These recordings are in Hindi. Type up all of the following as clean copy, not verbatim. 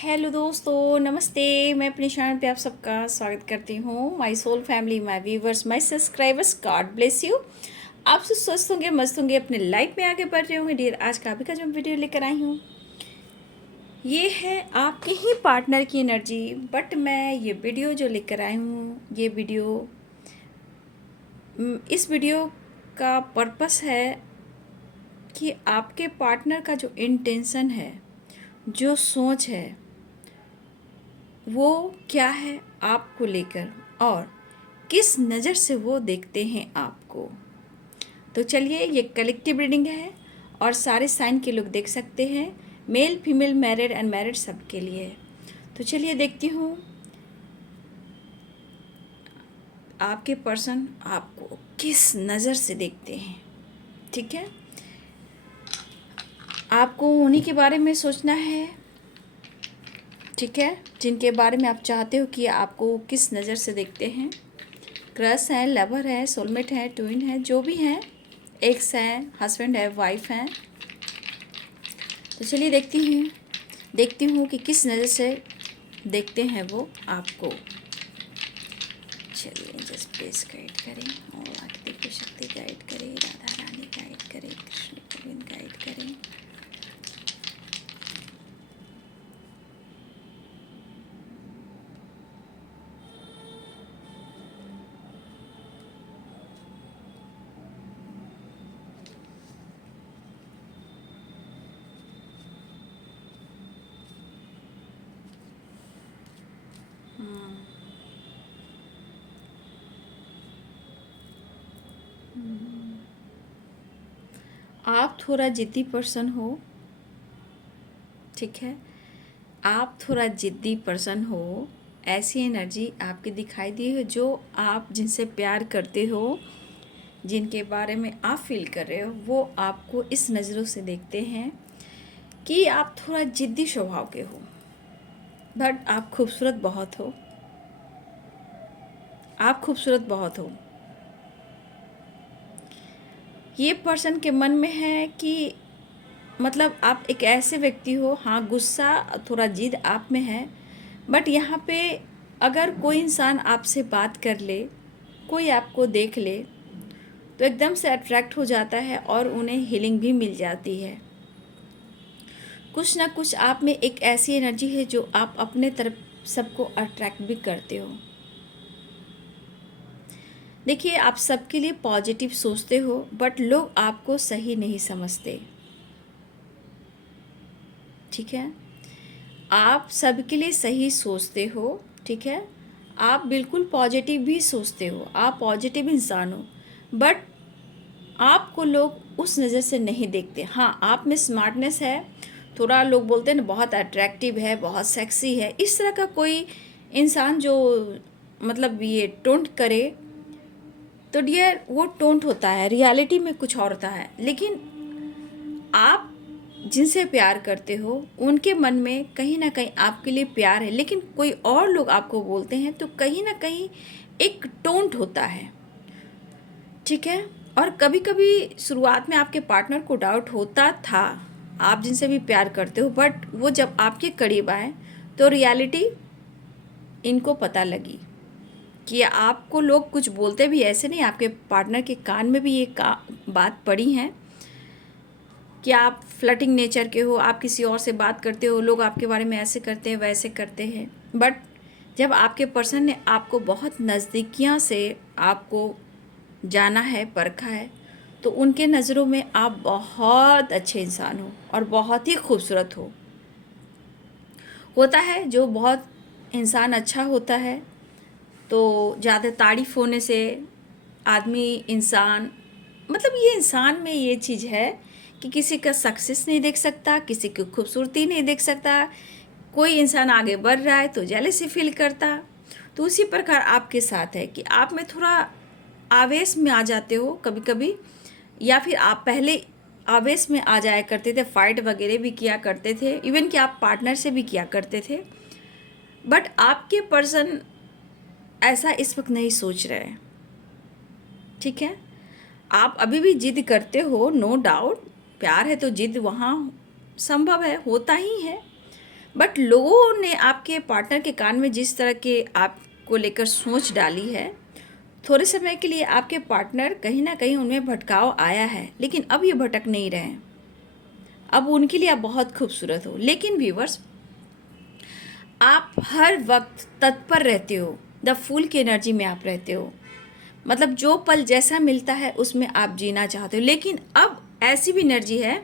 हेलो दोस्तों, नमस्ते। मैं अपने चैनल पे आप सबका स्वागत करती हूँ। My soul family, my viewers, my subscribers, god bless you. आप सब स्वस्थ होंगे, मस्त होंगे, अपने लाइफ में आगे बढ़ रहे होंगे। डियर, आज का अभी का जो वीडियो लेकर आई हूँ ये है आपके ही पार्टनर की एनर्जी। बट मैं ये वीडियो जो लेकर आई हूँ, ये वीडियो इस वीडियो का पर्पस है कि आपके पार्टनर का जो इंटेंशन है, जो सोच है, वो क्या है आपको लेकर और किस नज़र से वो देखते हैं आपको। तो चलिए, ये कलेक्टिव रीडिंग है और सारे साइन के लोग देख सकते हैं, मेल फीमेल मैरिड अनमैरिड सबके लिए है। तो चलिए देखती हूँ आपके पर्सन आपको किस नज़र से देखते हैं। ठीक है, आपको उन्हीं के बारे में सोचना है। ठीक है, जिनके बारे में आप चाहते हो कि आपको किस नज़र से देखते हैं। क्रश है, लवर है, सोलमेट है, ट्विन है, जो भी हैं, एक्स हैं, हस्बैंड है, वाइफ हैं। तो चलिए देखती हूँ कि किस नज़र से देखते हैं वो आपको। चलिए जस्ट प्लीज गाइड करें और आगे दिव्य शक्ति गाइड करे, राधा रानी गाइड करे, कृष्ण गोविंद गाइड करें। आप थोड़ा जिद्दी पर्सन हो। ठीक है, आप थोड़ा जिद्दी पर्सन हो। ऐसी एनर्जी आपकी दिखाई दी है। जो आप जिनसे प्यार करते हो, जिनके बारे में आप फील कर रहे हो, वो आपको इस नज़रों से देखते हैं कि आप थोड़ा जिद्दी स्वभाव के हो। बट आप खूबसूरत बहुत हो। आप खूबसूरत बहुत हो। ये पर्सन के मन में है कि मतलब आप एक ऐसे व्यक्ति हो, हाँ गुस्सा थोड़ा जिद आप में है। बट यहाँ पे अगर कोई इंसान आपसे बात कर ले, कोई आपको देख ले, तो एकदम से अट्रैक्ट हो जाता है और उन्हें हीलिंग भी मिल जाती है। कुछ ना कुछ आप में एक ऐसी एनर्जी है जो आप अपने तरफ सबको अट्रैक्ट भी करते हो। देखिए, आप सबके लिए पॉजिटिव सोचते हो, बट लोग आपको सही नहीं समझते। ठीक है, आप सबके लिए सही सोचते हो। ठीक है, आप बिल्कुल पॉजिटिव भी सोचते हो, आप पॉजिटिव इंसान हो। बट आपको लोग उस नज़र से नहीं देखते। हाँ, आप में स्मार्टनेस है, थोड़ा लोग बोलते हैं ना बहुत अट्रैक्टिव है, बहुत सेक्सी है। इस तरह का कोई इंसान जो मतलब ये टोंट करे, तो डियर वो टोंट होता है, रियलिटी में कुछ और होता है। लेकिन आप जिनसे प्यार करते हो, उनके मन में कहीं ना कहीं आपके लिए प्यार है, लेकिन कोई और लोग आपको बोलते हैं तो कहीं ना कहीं एक टोंट होता है। ठीक है, और कभी कभी शुरुआत में आपके पार्टनर को डाउट होता था, आप जिनसे भी प्यार करते हो, बट वो जब आपके करीब आए तो रियलिटी इनको पता लगी कि आपको लोग कुछ बोलते भी ऐसे नहीं। आपके पार्टनर के कान में भी ये बात पड़ी है कि आप फ्लर्टिंग नेचर के हो, आप किसी और से बात करते हो, लोग आपके बारे में ऐसे करते हैं वैसे करते हैं। बट जब आपके पर्सन ने आपको बहुत नज़दीकियाँ से आपको जाना है, परखा है, तो उनके नज़रों में आप बहुत अच्छे इंसान हो और बहुत ही खूबसूरत हो। होता है जो बहुत इंसान अच्छा होता है तो ज़्यादा तारीफ़ होने से आदमी इंसान मतलब ये इंसान में ये चीज़ है कि किसी का सक्सेस नहीं देख सकता, किसी की खूबसूरती नहीं देख सकता। कोई इंसान आगे बढ़ रहा है तो जेलसी फील करता। तो उसी प्रकार आपके साथ है कि आप में थोड़ा आवेश में आ जाते हो कभी कभी, या फिर आप पहले आवेश में आ जाया करते थे, फाइट वगैरह भी किया करते थे, इवन कि आप पार्टनर से भी किया करते थे। बट आपके पर्सन ऐसा इस वक्त नहीं सोच रहे हैं। ठीक है, आप अभी भी जिद करते हो, नो डाउट, प्यार है तो जिद वहाँ संभव है, होता ही है। बट लोगों ने आपके पार्टनर के कान में जिस तरह के आपको लेकर सोच डाली है, थोड़े समय के लिए आपके पार्टनर कहीं ना कहीं उनमें भटकाव आया है, लेकिन अब ये भटक नहीं रहे हैं। अब उनके लिए आप बहुत खूबसूरत हो। लेकिन व्यूवर्स, आप हर वक्त तत्पर रहते हो, द फूल की एनर्जी में आप रहते हो। मतलब जो पल जैसा मिलता है उसमें आप जीना चाहते हो। लेकिन अब ऐसी भी एनर्जी है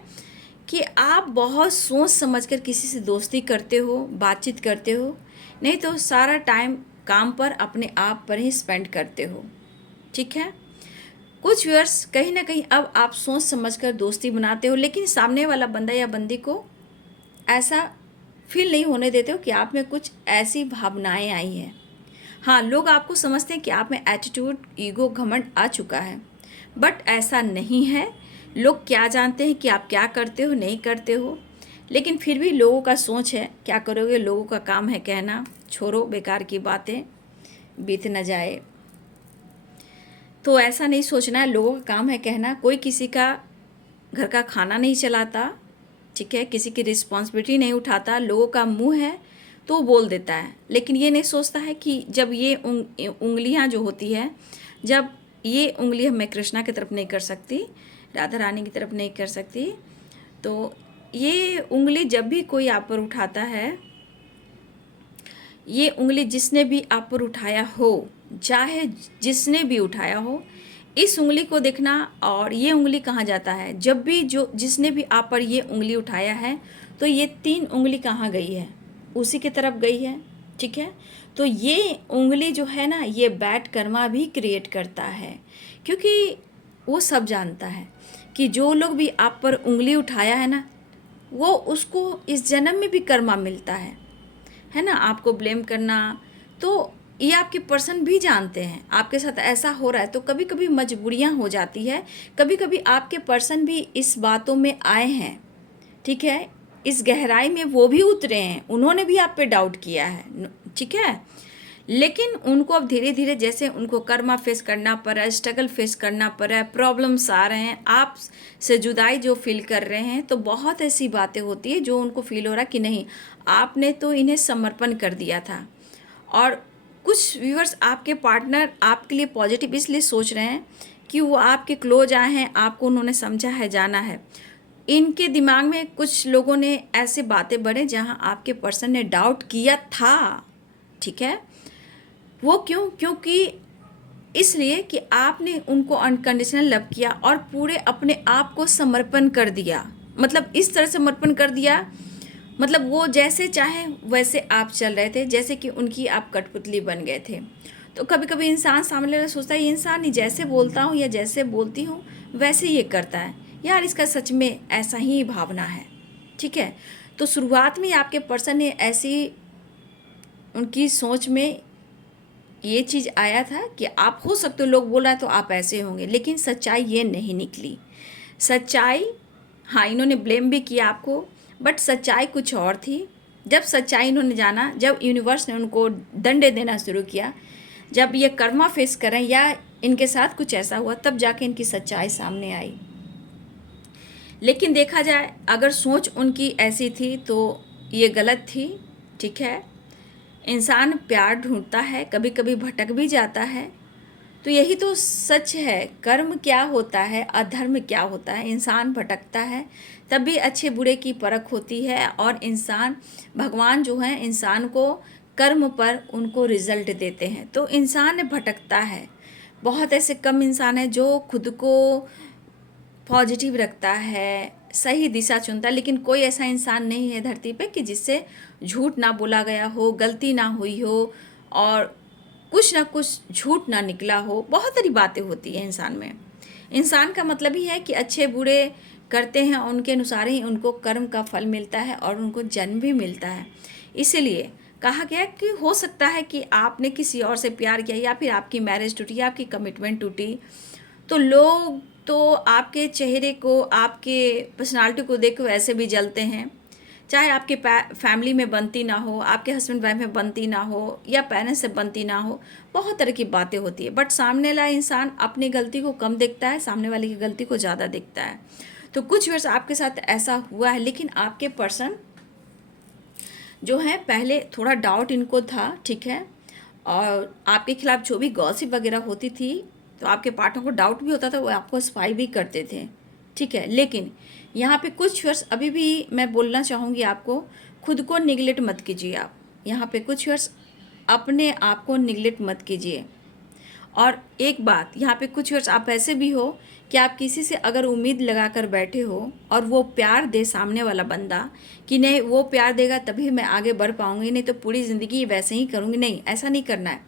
कि आप बहुत सोच समझकर किसी से दोस्ती करते हो, बातचीत करते हो, नहीं तो सारा टाइम काम पर, अपने आप पर ही स्पेंड करते हो। ठीक है। कुछ व्यूअर्स, कहीं ना कहीं अब आप सोच समझकर दोस्ती बनाते हो, लेकिन सामने वाला बंदा या बंदी को ऐसा फील नहीं होने देते हो कि आप में कुछ ऐसी भावनाएं आई हैं। हाँ, लोग आपको समझते हैं कि आप में एटीट्यूड, ईगो, घमंड आ चुका है, बट ऐसा नहीं है। लोग क्या जानते हैं कि आप क्या करते हो, नहीं करते हो, लेकिन फिर भी लोगों का सोच है, क्या करोगे, लोगों का काम है कहना, छोड़ो बेकार की बातें, बीत न जाए। तो ऐसा नहीं सोचना है, लोगों का काम है कहना। कोई किसी का घर का खाना नहीं चलाता, ठीक है, किसी की रिस्पॉन्सिबिलिटी नहीं उठाता। लोगों का मुंह है तो वो बोल देता है, लेकिन ये नहीं सोचता है कि जब ये उंगलियां जो होती है, जब ये उंगली मैं कृष्णा की तरफ नहीं कर सकती, राधा रानी की तरफ नहीं कर सकती, तो ये उंगली जब भी कोई आप पर उठाता है, ये उंगली जिसने भी आप पर उठाया हो, चाहे जिसने भी उठाया हो, इस उंगली को देखना। और ये उंगली कहाँ जाता है, जब भी जो जिसने भी आप पर ये उंगली उठाया है, तो ये 3 उंगली कहाँ गई है, उसी की तरफ गई है। ठीक है। तो ये उंगली जो है ना, ये बैड कर्मा भी क्रिएट करता है, क्योंकि वो सब जानता है कि जो लोग भी आप पर उंगली उठाया है ना, वो उसको इस जन्म में भी कर्मा मिलता है ना। आपको ब्लेम करना, तो ये आपके पर्सन भी जानते हैं आपके साथ ऐसा हो रहा है, तो कभी कभी मजबूरियां हो जाती है। कभी कभी आपके पर्सन भी इस बातों में आए हैं, ठीक है, इस गहराई में वो भी उतरे हैं, उन्होंने भी आप पे डाउट किया है, ठीक है। लेकिन उनको अब धीरे धीरे जैसे उनको कर्मा फेस करना पड़ रहा है, स्ट्रगल फेस करना पड़ रहा है, प्रॉब्लम्स आ रहे हैं, आप से जुदाई जो फील कर रहे हैं, तो बहुत ऐसी बातें होती है जो उनको फील हो रहा है कि नहीं, आपने तो इन्हें समर्पण कर दिया था। और कुछ व्यूअर्स, आपके पार्टनर आपके लिए पॉजिटिव इसलिए सोच रहे हैं कि वो आपके क्लोज आए हैं, आपको उन्होंने समझा है, जाना है। इनके दिमाग में कुछ लोगों ने ऐसे बातें बढ़े जहां आपके पर्सन ने डाउट किया था, ठीक है। वो क्यों, क्योंकि इसलिए कि आपने उनको अनकंडीशनल लव किया और पूरे अपने आप को समर्पण कर दिया। मतलब इस तरह समर्पण कर दिया, मतलब वो जैसे चाहे वैसे आप चल रहे थे, जैसे कि उनकी आप कठपुतली बन गए थे। तो कभी कभी इंसान सामने वाला सोचता है, ये इंसान ही जैसे बोलता हूँ या जैसे बोलती हूँ वैसे ये करता है, यार इसका सच में ऐसा ही भावना है, ठीक है। तो शुरुआत में आपके पर्सन ने ऐसी, उनकी सोच में ये चीज़ आया था कि आप हो सकते हो, लोग बोल रहा है तो आप ऐसे होंगे, लेकिन सच्चाई ये नहीं निकली। सच्चाई, हाँ, इन्होंने ब्लेम भी किया आपको, बट सच्चाई कुछ और थी। जब सच्चाई इन्होंने जाना, जब यूनिवर्स ने उनको दंड देना शुरू किया, जब ये कर्मा फेस करें या इनके साथ कुछ ऐसा हुआ, तब जाके इनकी सच्चाई सामने आई। लेकिन देखा जाए, अगर सोच उनकी ऐसी थी तो ये गलत थी, ठीक है। इंसान प्यार ढूंढता है, कभी कभी भटक भी जाता है, तो यही तो सच है। कर्म क्या होता है, अधर्म क्या होता है, इंसान भटकता है, तब भी अच्छे बुरे की परख होती है। और इंसान, भगवान जो है इंसान को कर्म पर उनको रिजल्ट देते हैं, तो इंसान भटकता है। बहुत ऐसे कम इंसान है जो खुद को पॉजिटिव रखता है, सही दिशा चुनता है, लेकिन कोई ऐसा इंसान नहीं है धरती पे कि जिससे झूठ ना बोला गया हो, गलती ना हुई हो और कुछ ना कुछ झूठ ना निकला हो। बहुत सारी बातें होती है इंसान में। इंसान का मतलब ही है कि अच्छे बुरे करते हैं, उनके अनुसार ही उनको कर्म का फल मिलता है और उनको जन्म भी मिलता है। इसीलिए कहा गया कि हो सकता है कि आपने किसी और से प्यार किया, या फिर आपकी मैरिज टूटी, या आपकी कमिटमेंट टूटी, तो लोग तो आपके चेहरे को, आपके पर्सनालिटी को देख के वैसे भी जलते हैं। चाहे आपके फैमिली में बनती ना हो, आपके हस्बैंड वाइफ में बनती ना हो, या पेरेंट्स से बनती ना हो, बहुत तरह की बातें होती है। बट सामने वाला इंसान अपनी गलती को कम देखता है, सामने वाले की गलती को ज़्यादा देखता है। तो कुछ वर्ष आपके साथ ऐसा हुआ है, लेकिन आपके पर्सन जो है पहले थोड़ा डाउट इनको था, ठीक है, और आपके खिलाफ जो भी गॉसिप वगैरह होती थी तो आपके पार्टनर को डाउट भी होता था, वो आपको स्पाई भी करते थे, ठीक है। लेकिन यहाँ पे कुछ वर्ष अभी भी मैं बोलना चाहूँगी आपको, खुद को निगलेक्ट मत कीजिए आप। यहाँ पे कुछ वर्ष अपने आप को निगलेक्ट मत कीजिए। और एक बात, यहाँ पे कुछ वर्ष आप ऐसे भी हो कि आप किसी से अगर उम्मीद लगा कर बैठे हो और वो प्यार दे सामने वाला बंदा, कि नहीं वो प्यार देगा तभी मैं आगे बढ़ पाऊंगी, नहीं तो पूरी ज़िंदगी वैसे ही करूँगी, नहीं, ऐसा नहीं करना है।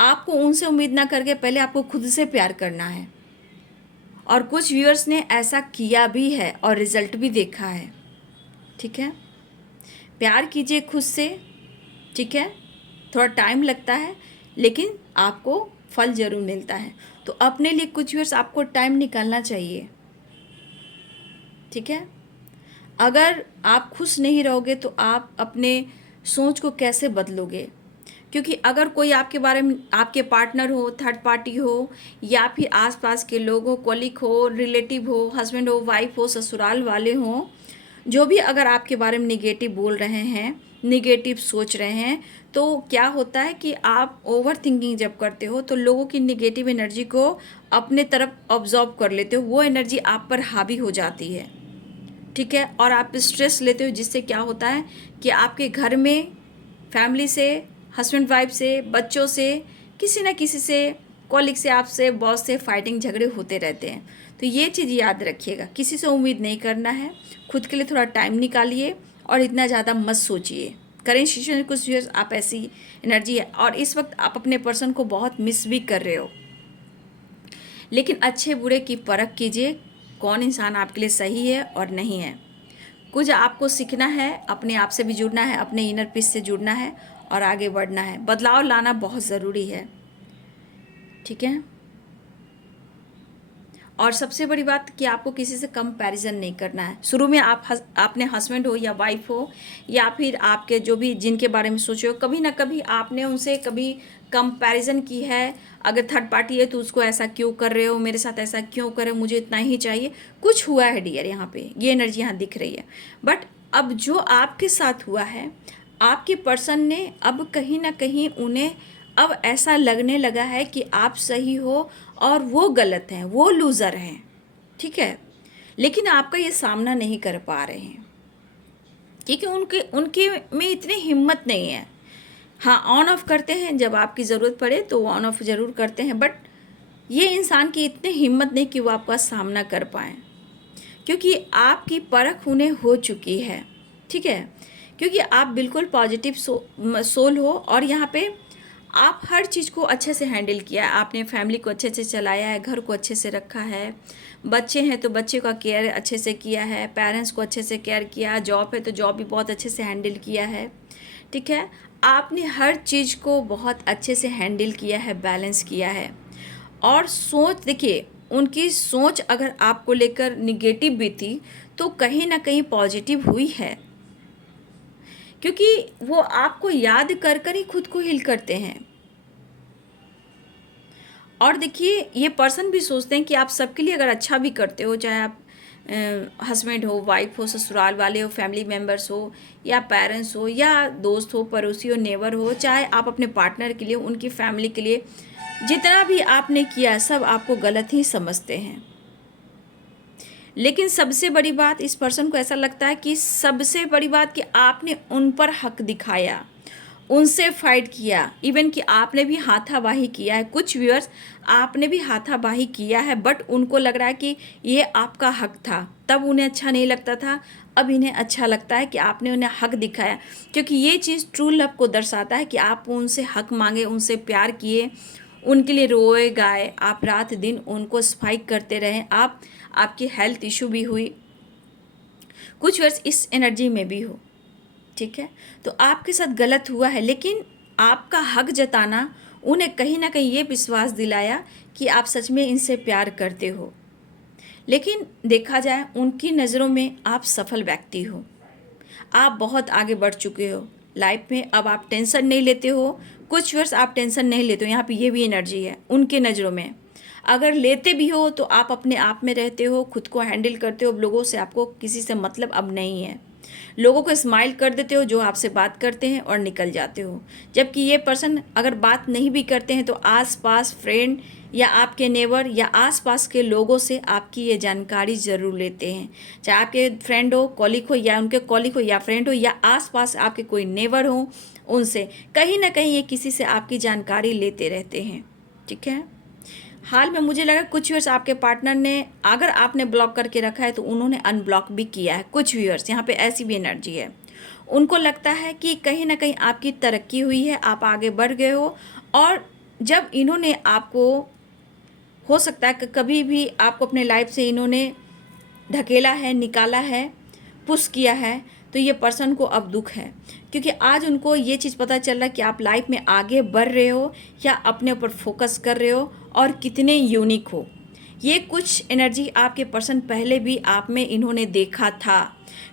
आपको उनसे उम्मीद ना करके पहले आपको खुद से प्यार करना है। और कुछ व्यूअर्स ने ऐसा किया भी है और रिजल्ट भी देखा है, ठीक है। प्यार कीजिए खुद से, ठीक है। थोड़ा टाइम लगता है लेकिन आपको फल ज़रूर मिलता है। तो अपने लिए कुछ व्यूअर्स आपको टाइम निकालना चाहिए, ठीक है। अगर आप खुश नहीं रहोगे तो आप अपने सोच को कैसे बदलोगे? क्योंकि अगर कोई आपके बारे में, आपके पार्टनर हो, थर्ड पार्टी हो, या फिर आसपास के लोग हो, कॉलिग हो, रिलेटिव हो, हस्बैंड हो, वाइफ हो, ससुराल वाले हों, जो भी अगर आपके बारे में निगेटिव बोल रहे हैं, निगेटिव सोच रहे हैं, तो क्या होता है कि आप ओवर थिंकिंग जब करते हो तो लोगों की निगेटिव एनर्जी को अपने तरफ ऑब्जॉर्व कर लेते हो, वो एनर्जी आप पर हावी हो जाती है, ठीक है। और आप स्ट्रेस लेते हो, जिससे क्या होता है कि आपके घर में फैमिली से, हस्बैंड वाइफ से, बच्चों से, किसी न किसी से, कॉलिग से, आपसे, बॉस से फाइटिंग झगड़े होते रहते हैं। तो ये चीज़ याद रखिएगा, किसी से उम्मीद नहीं करना है, खुद के लिए थोड़ा टाइम निकालिए और इतना ज़्यादा मत सोचिए। करेंट सिचुएशन में कुछ व्यूअर्स आप ऐसी एनर्जी है और इस वक्त आप अपने पर्सन को बहुत मिस भी कर रहे हो। लेकिन अच्छे बुरे की परख कीजिए, कौन इंसान आपके लिए सही है और नहीं है। कुछ आपको सीखना है, अपने आप से भी जुड़ना है, अपने इनर पीस से जुड़ना है और आगे बढ़ना है। बदलाव लाना बहुत ज़रूरी है, ठीक है। और सबसे बड़ी बात कि आपको किसी से कंपैरिजन नहीं करना है। शुरू में आप आपने हस्बैंड हो या वाइफ हो या फिर आपके जो भी जिनके बारे में सोचे हो, कभी ना कभी आपने उनसे कभी कंपैरिजन की है। अगर थर्ड पार्टी है तो उसको ऐसा क्यों कर रहे हो, मेरे साथ ऐसा क्यों कर रहे हो, मुझे इतना ही चाहिए। कुछ हुआ है डियर, यहाँ पे ये एनर्जी यहाँ दिख रही है। बट अब जो आपके साथ हुआ है, आपके पर्सन ने अब कहीं ना कहीं उन्हें अब ऐसा लगने लगा है कि आप सही हो और वो गलत हैं, वो लूज़र हैं, ठीक है। लेकिन आपका ये सामना नहीं कर पा रहे हैं क्योंकि उनके उनके में इतनी हिम्मत नहीं है। हाँ, ऑन ऑफ करते हैं, जब आपकी ज़रूरत पड़े तो वो ऑन ऑफ ज़रूर करते हैं, बट ये इंसान की इतनी हिम्मत नहीं कि वो आपका सामना कर पाएँ, क्योंकि आपकी परख उन्हें हो चुकी है, ठीक है। क्योंकि आप बिल्कुल पॉजिटिव सोल हो और यहाँ पे आप हर चीज़ को अच्छे से हैंडल किया है। आपने फैमिली को अच्छे से चलाया है, घर को अच्छे से रखा है, बच्चे हैं तो बच्चे का केयर अच्छे से किया है, पेरेंट्स को अच्छे से केयर किया, जॉब है तो जॉब भी बहुत अच्छे से हैंडल किया है, ठीक है। आपने हर चीज़ को बहुत अच्छे से हैंडल किया है, बैलेंस किया है। और सोच देखिए, उनकी सोच अगर आपको लेकर निगेटिव भी थी तो कहीं ना कहीं पॉजिटिव हुई है, क्योंकि वो आपको याद कर कर ही खुद को हील करते हैं। और देखिए, ये पर्सन भी सोचते हैं कि आप सबके लिए अगर अच्छा भी करते हो, चाहे आप हस्बैंड हो, वाइफ हो, ससुराल वाले हो, फैमिली मेम्बर्स हो, या पेरेंट्स हो, या दोस्त हो, पड़ोसी हो, नेबर हो, चाहे आप अपने पार्टनर के लिए, उनकी फैमिली के लिए, जितना भी आपने किया सब आपको गलत ही समझते हैं। लेकिन सबसे बड़ी बात, इस पर्सन को ऐसा लगता है कि सबसे बड़ी बात कि आपने उन पर हक दिखाया, उनसे फाइट किया, इवन कि आपने भी हाथापाई किया है। कुछ व्यूअर्स आपने भी हाथापाई किया है, बट उनको लग रहा है कि ये आपका हक था, तब उन्हें अच्छा नहीं लगता था, अब इन्हें अच्छा लगता है कि आपने उन्हें हक दिखाया। क्योंकि ये चीज़ ट्रू लव को दर्शाता है कि आप उनसे हक मांगे, उनसे प्यार किए, उनके लिए रोए गाए, आप रात दिन उनको स्पाइक करते रहे, आपकी हेल्थ इशू भी हुई, कुछ वर्ष इस एनर्जी में भी हो, ठीक है। तो आपके साथ गलत हुआ है, लेकिन आपका हक जताना उन्हें कहीं ना कहीं ये विश्वास दिलाया कि आप सच में इनसे प्यार करते हो। लेकिन देखा जाए उनकी नज़रों में आप सफल व्यक्ति हो, आप बहुत आगे बढ़ चुके हो लाइफ में, अब आप टेंशन नहीं लेते हो। कुछ वर्ष आप टेंशन नहीं लेते हो, यहाँ पे ये भी एनर्जी है उनके नज़रों में। अगर लेते भी हो तो आप अपने आप में रहते हो, खुद को हैंडल करते हो, अब लोगों से आपको किसी से मतलब अब नहीं है, लोगों को स्माइल कर देते हो जो आपसे बात करते हैं और निकल जाते हो। जबकि ये पर्सन अगर बात नहीं भी करते हैं तो आस-पास फ्रेंड या आपके नेबर या आस-पास के लोगों से आपकी ये जानकारी ज़रूर लेते हैं। चाहे आपके फ्रेंड हो, कॉलीग हो या उनके कॉलीग हो या फ्रेंड हो या आस-पास आपके कोई नेबर हो, उनसे कहीं न कहीं ये किसी से आपकी जानकारी लेते रहते हैं। ठीक है? हाल में मुझे लगा कुछ व्यूअर्स आपके पार्टनर ने, अगर आपने ब्लॉक करके रखा है तो उन्होंने अनब्लॉक भी किया है। कुछ व्यूअर्स यहाँ पे ऐसी भी एनर्जी है। उनको लगता है कि कहीं ना कहीं आपकी तरक्की हुई है, आप आगे बढ़ गए हो, और जब इन्होंने आपको, हो सकता है कि कभी भी आपको अपने लाइफ से इन्होंने धकेला है, निकाला है, पुश किया है, तो ये पर्सन को अब दुख है, क्योंकि आज उनको ये चीज़ पता चल रहा है कि आप लाइफ में आगे बढ़ रहे हो या अपने ऊपर फोकस कर रहे हो और कितने यूनिक हो। ये कुछ एनर्जी आपके पर्सन पहले भी आप में इन्होंने देखा था।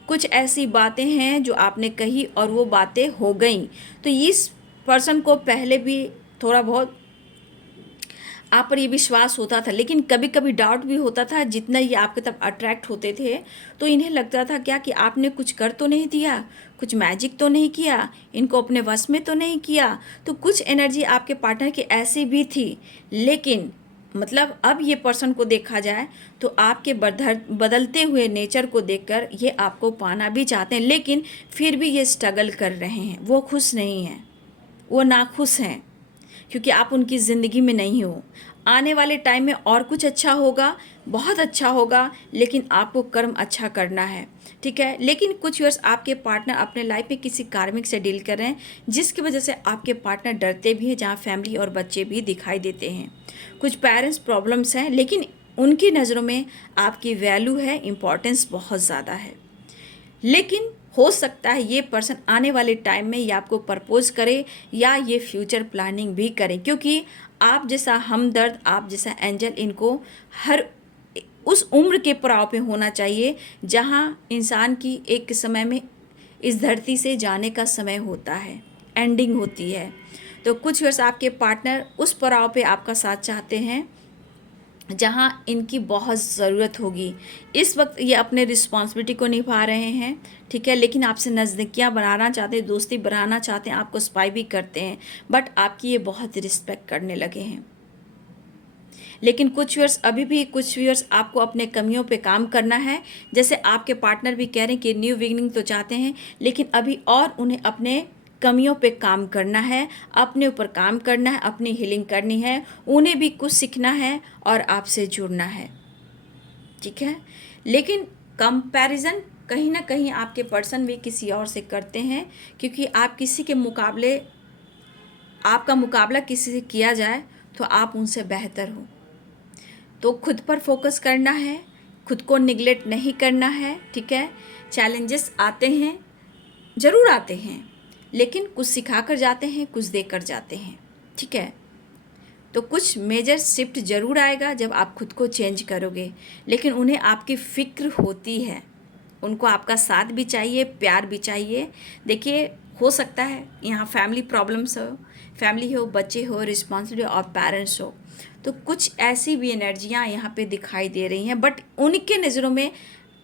कुछ ऐसी बातें हैं जो आपने कही और वो बातें हो गई, तो इस पर्सन को पहले भी थोड़ा बहुत आप पर ये विश्वास होता था, लेकिन कभी कभी डाउट भी होता था। जितना ये आपके तरफ अट्रैक्ट होते थे तो इन्हें लगता था क्या कि आपने कुछ कर तो नहीं दिया, कुछ मैजिक तो नहीं किया, इनको अपने वश में तो नहीं किया। तो कुछ एनर्जी आपके पार्टनर की ऐसी भी थी, लेकिन मतलब अब ये पर्सन को देखा जाए तो आपके बदलते हुए नेचर को देखकर ये आपको पाना भी चाहते हैं, लेकिन फिर भी ये स्ट्रगल कर रहे हैं। वो खुश नहीं हैं, वो नाखुश हैं, क्योंकि आप उनकी ज़िंदगी में नहीं हो। आने वाले टाइम में और कुछ अच्छा होगा, बहुत अच्छा होगा, लेकिन आपको कर्म अच्छा करना है। ठीक है? लेकिन कुछ ईयर्स आपके पार्टनर अपने लाइफ में किसी कार्मिक से डील कर रहे हैं, जिसकी वजह से आपके पार्टनर डरते भी हैं, जहाँ फैमिली और बच्चे भी दिखाई देते हैं। कुछ पेरेंट्स प्रॉब्लम्स हैं, लेकिन उनकी नज़रों में आपकी वैल्यू है, इम्पोर्टेंस बहुत ज़्यादा है। लेकिन हो सकता है ये पर्सन आने वाले टाइम में ये आपको प्रपोज करे या ये फ्यूचर प्लानिंग भी करे, क्योंकि आप जैसा हमदर्द, आप जैसा एंजल इनको हर उस उम्र के पड़ाव पे होना चाहिए जहाँ इंसान की एक समय में इस धरती से जाने का समय होता है, एंडिंग होती है। तो कुछ वर्ष आपके पार्टनर उस पड़ाव पे आपका साथ चाहते हैं जहाँ इनकी बहुत ज़रूरत होगी। इस वक्त ये अपने रिस्पॉन्सिबिलिटी को निभा रहे हैं, ठीक है, लेकिन आपसे नज़दीकियाँ बनाना चाहते हैं, दोस्ती बनाना चाहते हैं, आपको स्पाई भी करते हैं, बट आपकी ये बहुत रिस्पेक्ट करने लगे हैं। लेकिन कुछ व्यूअर्स अभी भी, कुछ व्यूअर्स आपको अपने कमियों पे काम करना है। जैसे आपके पार्टनर भी कह रहे हैं कि न्यू बिगिनिंग तो चाहते हैं, लेकिन अभी और उन्हें अपने कमियों पे काम करना है, अपने ऊपर काम करना है, अपनी हीलिंग करनी है, उन्हें भी कुछ सीखना है और आपसे जुड़ना है। ठीक है? लेकिन कंपैरिजन कहीं ना कहीं आपके पर्सन भी किसी और से करते हैं, क्योंकि आप किसी के मुकाबले, आपका मुकाबला किसी से किया जाए तो आप उनसे बेहतर हो। तो खुद पर फोकस करना है, खुद को निगलेक्ट नहीं करना है। ठीक है? चैलेंजेस आते हैं, ज़रूर आते हैं, लेकिन कुछ सिखा कर जाते हैं, कुछ दे कर जाते हैं। ठीक है? तो कुछ मेजर शिफ्ट ज़रूर आएगा जब आप खुद को चेंज करोगे, लेकिन उन्हें आपकी फ़िक्र होती है, उनको आपका साथ भी चाहिए, प्यार भी चाहिए। देखिए, हो सकता है यहाँ फैमिली प्रॉब्लम्स हो, फैमिली हो, बच्चे हो, रिस्पॉन्सिबिलिटी और पेरेंट्स हो, तो कुछ ऐसी भी एनर्जियाँ यहाँ पे दिखाई दे रही हैं, बट उनके नज़रों में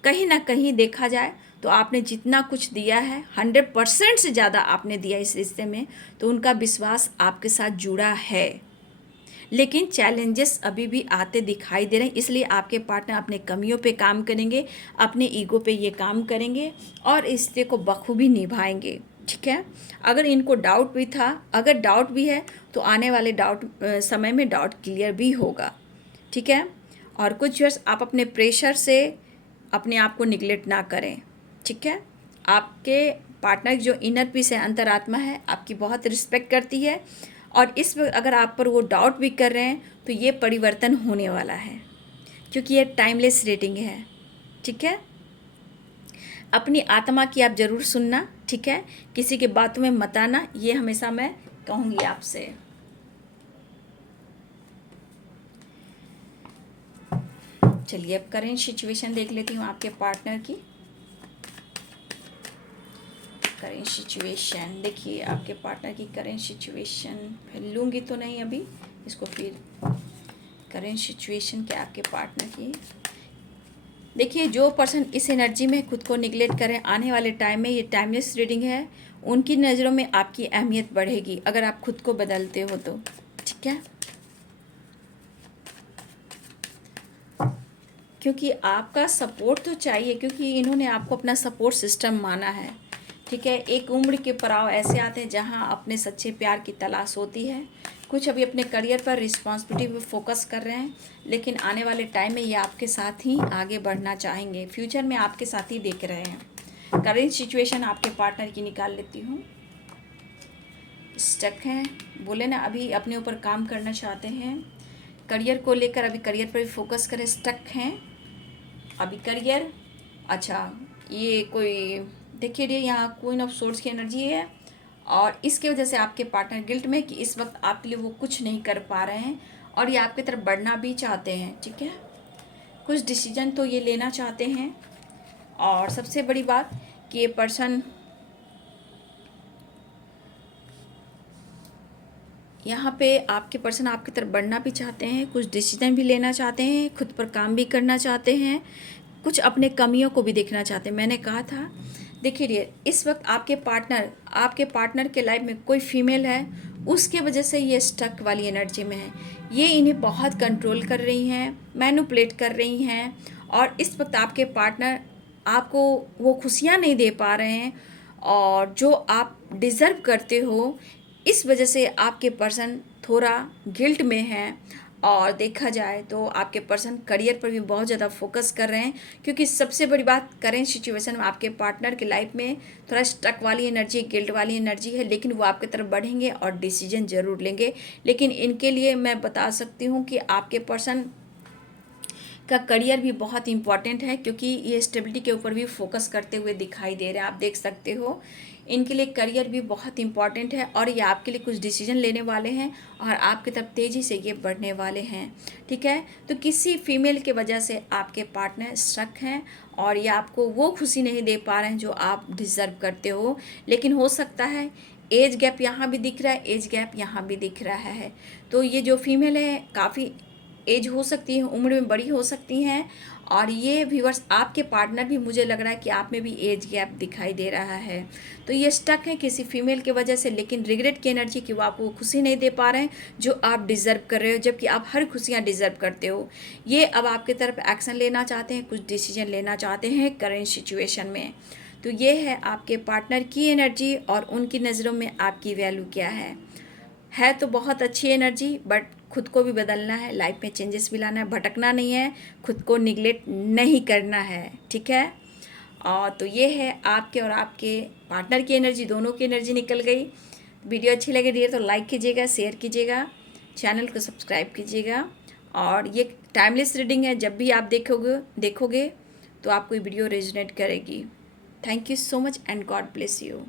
कहीं ना कहीं देखा जाए तो आपने जितना कुछ दिया है 100% से ज़्यादा आपने दिया इस रिश्ते में, तो उनका विश्वास आपके साथ जुड़ा है। लेकिन चैलेंजेस अभी भी आते दिखाई दे रहे हैं, इसलिए आपके पार्टनर अपने कमियों पे काम करेंगे, अपने ईगो पे ये काम करेंगे और रिश्ते को बखूबी निभाएंगे। ठीक है? अगर इनको डाउट भी था, अगर डाउट भी है, तो आने वाले समय में डाउट क्लियर भी होगा। ठीक है? और कुछ वर्ष आप अपने प्रेशर से अपने आप को निगलेक्ट ना करें। ठीक है? आपके पार्टनर जो इनर पीस है, अंतरात्मा है, आपकी बहुत रिस्पेक्ट करती है, और इस वक्त अगर आप पर वो डाउट भी कर रहे हैं तो ये परिवर्तन होने वाला है, क्योंकि ये टाइमलेस रीडिंग है। ठीक है? अपनी आत्मा की आप ज़रूर सुनना। ठीक है? किसी के बातों में मत आना, ये हमेशा मैं कहूँगी आपसे। चलिए अब करेंट सिचुएशन देख लेती हूँ आपके पार्टनर की। करेंट सिचुएशन देखिए, आपके पार्टनर की करेंट सिचुएशन फिर लूँगी तो नहीं अभी इसको, फिर करेंट सिचुएशन क्या आपके पार्टनर की। देखिए, जो पर्सन इस एनर्जी में खुद को निगलेक्ट करें, आने वाले टाइम में, ये टाइमलेस रीडिंग है, उनकी नज़रों में आपकी अहमियत बढ़ेगी अगर आप खुद को बदलते हो तो, ठीक है। क्योंकि आपका सपोर्ट तो चाहिए, क्योंकि इन्होंने आपको अपना सपोर्ट सिस्टम माना है, ठीक है। एक उम्र के पड़ाव ऐसे आते हैं जहां अपने सच्चे प्यार की तलाश होती है। कुछ अभी अपने करियर पर, रिस्पॉन्सिबिलिटी पर फोकस कर रहे हैं, लेकिन आने वाले टाइम में ये आपके साथ ही आगे बढ़ना चाहेंगे, फ्यूचर में आपके साथ ही देख रहे हैं। करेंट सिचुएशन आपके पार्टनर की निकाल लेती हूँ। स्टक हैं, बोले ना, अभी अपने ऊपर काम करना चाहते हैं, करियर को लेकर अभी करियर पर भी फोकस करें। स्टक हैं अभी करियर। अच्छा, ये कोई, देखिए ये यहाँ क्वीन ऑफ सोर्स की एनर्जी है, और इसके वजह से आपके पार्टनर गिल्ट में कि इस वक्त आपके लिए वो कुछ नहीं कर पा रहे हैं, और ये आपकी तरफ बढ़ना भी चाहते हैं, ठीक है। कुछ डिसीजन तो ये लेना चाहते हैं, और सबसे बड़ी बात कि ये पर्सन यहाँ पे, आपके पर्सन आपकी तरफ बढ़ना भी चाहते हैं, कुछ डिसीजन भी लेना चाहते हैं, खुद पर काम भी करना चाहते हैं, कुछ अपने कमियों को भी देखना चाहते हैं। मैंने कहा था, देखिए इस वक्त आपके पार्टनर के लाइफ में कोई फीमेल है, उसके वजह से ये स्टक वाली एनर्जी में है। ये इन्हें बहुत कंट्रोल कर रही हैं, मैनिपुलेट कर रही हैं, और इस वक्त आपके पार्टनर आपको वो खुशियाँ नहीं दे पा रहे हैं, और जो आप डिज़र्व करते हो, इस वजह से आपके पर्सन थोड़ा गिल्ट में हैं। और देखा जाए तो आपके पर्सन करियर पर भी बहुत ज़्यादा फोकस कर रहे हैं, क्योंकि सबसे बड़ी बात करेंट सिचुएशन में आपके पार्टनर के लाइफ में थोड़ा स्टक वाली एनर्जी, गिल्ट वाली एनर्जी है, लेकिन वो आपकी तरफ बढ़ेंगे और डिसीजन ज़रूर लेंगे। लेकिन इनके लिए मैं बता सकती हूँ कि आपके पर्सन का करियर भी बहुत इंपॉर्टेंट है, क्योंकि ये स्टेबिलिटी के ऊपर भी फोकस करते हुए दिखाई दे रहे हैं। आप देख सकते हो, इनके लिए करियर भी बहुत इंपॉर्टेंट है, और ये आपके लिए कुछ डिसीजन लेने वाले हैं, और आपकी तरफ तेज़ी से ये बढ़ने वाले हैं, ठीक है। तो किसी फीमेल के वजह से आपके पार्टनर स्ट्रक हैं, और ये आपको वो खुशी नहीं दे पा रहे हैं जो आप डिज़र्व करते हो। लेकिन हो सकता है एज गैप यहाँ भी दिख रहा है, एज गैप यहाँ भी दिख रहा है। तो ये जो फीमेल है, काफ़ी एज हो सकती है, उम्र में बड़ी हो सकती हैं, और ये व्यूअर्स आपके पार्टनर भी, मुझे लग रहा है कि आप में भी एज गैप दिखाई दे रहा है। तो ये स्टक है किसी फीमेल की वजह से, लेकिन रिग्रेट की एनर्जी कि वो आपको खुशी नहीं दे पा रहे हैं जो आप डिज़र्व कर रहे हो, जबकि आप हर खुशियाँ डिज़र्व करते हो। ये अब आपकी तरफ एक्शन लेना चाहते हैं, कुछ डिसीजन लेना चाहते हैं करेंट सिचुएशन में। तो ये है आपके पार्टनर की एनर्जी, और उनकी नज़रों में आपकी वैल्यू क्या है तो बहुत अच्छी एनर्जी, बट खुद को भी बदलना है, लाइफ में चेंजेस भी लाना है, भटकना नहीं है, खुद को निगलेक्ट नहीं करना है, ठीक है। और तो ये है आपके और आपके पार्टनर की एनर्जी, दोनों की एनर्जी निकल गई। वीडियो अच्छी लगी दी तो लाइक कीजिएगा, शेयर कीजिएगा, चैनल को सब्सक्राइब कीजिएगा। और ये टाइमलेस रीडिंग है, जब भी आप देखोगे तो आपको ये वीडियो रेजोनेट करेगी। Thank you so much and God bless you.